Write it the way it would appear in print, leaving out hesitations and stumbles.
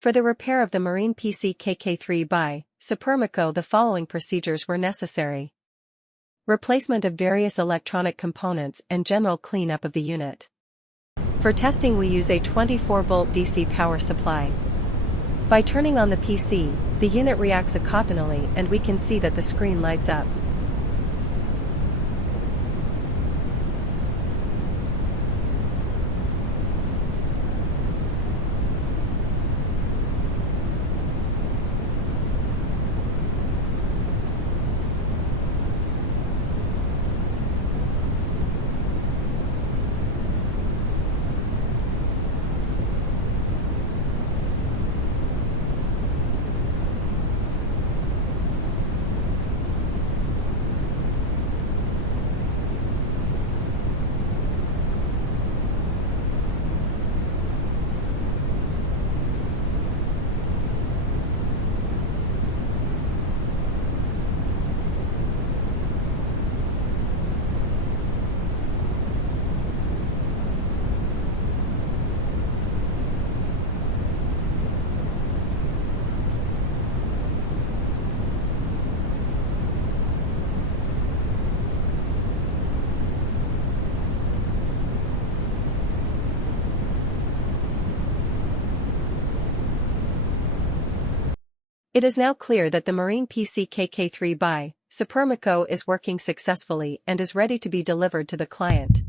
For the repair of the Marine PC KK3 by Suprermico, the following procedures were necessary. Replacement of various electronic components and general cleanup of the unit. For testing we use a 24-volt DC power supply. By turning on the PC, the unit reacts accordingly and we can see that the screen lights up. It is now clear that the Marine PC KK3 by Suprermico is working successfully and is ready to be delivered to the client.